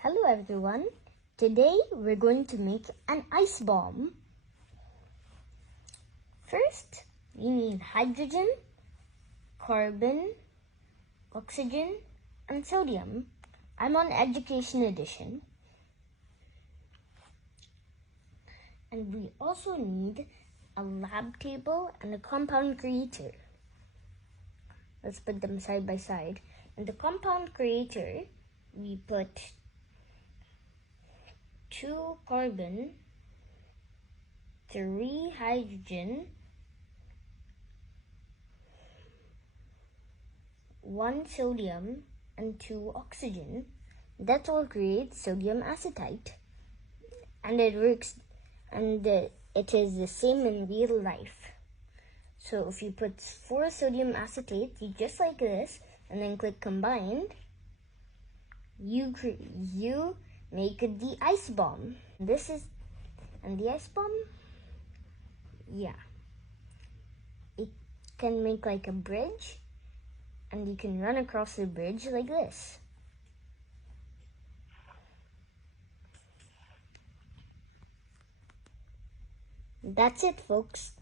Hello everyone. Today we're going to make an ice bomb. First, we need hydrogen, carbon, oxygen, and sodium. I'm on education edition. And we also need a lab table and a compound creator. Let's put them side by side. In the compound creator, we put 2 carbon, 3 hydrogen, 1 sodium, and 2 oxygen. That will create sodium acetate. And it works, and it is the same in real life. So if you put 4 sodium acetate, you just like this, and then click combined, you make the ice bomb. And the ice bomb, yeah, it can make like a bridge, and you can run across the bridge like this. That's it, folks.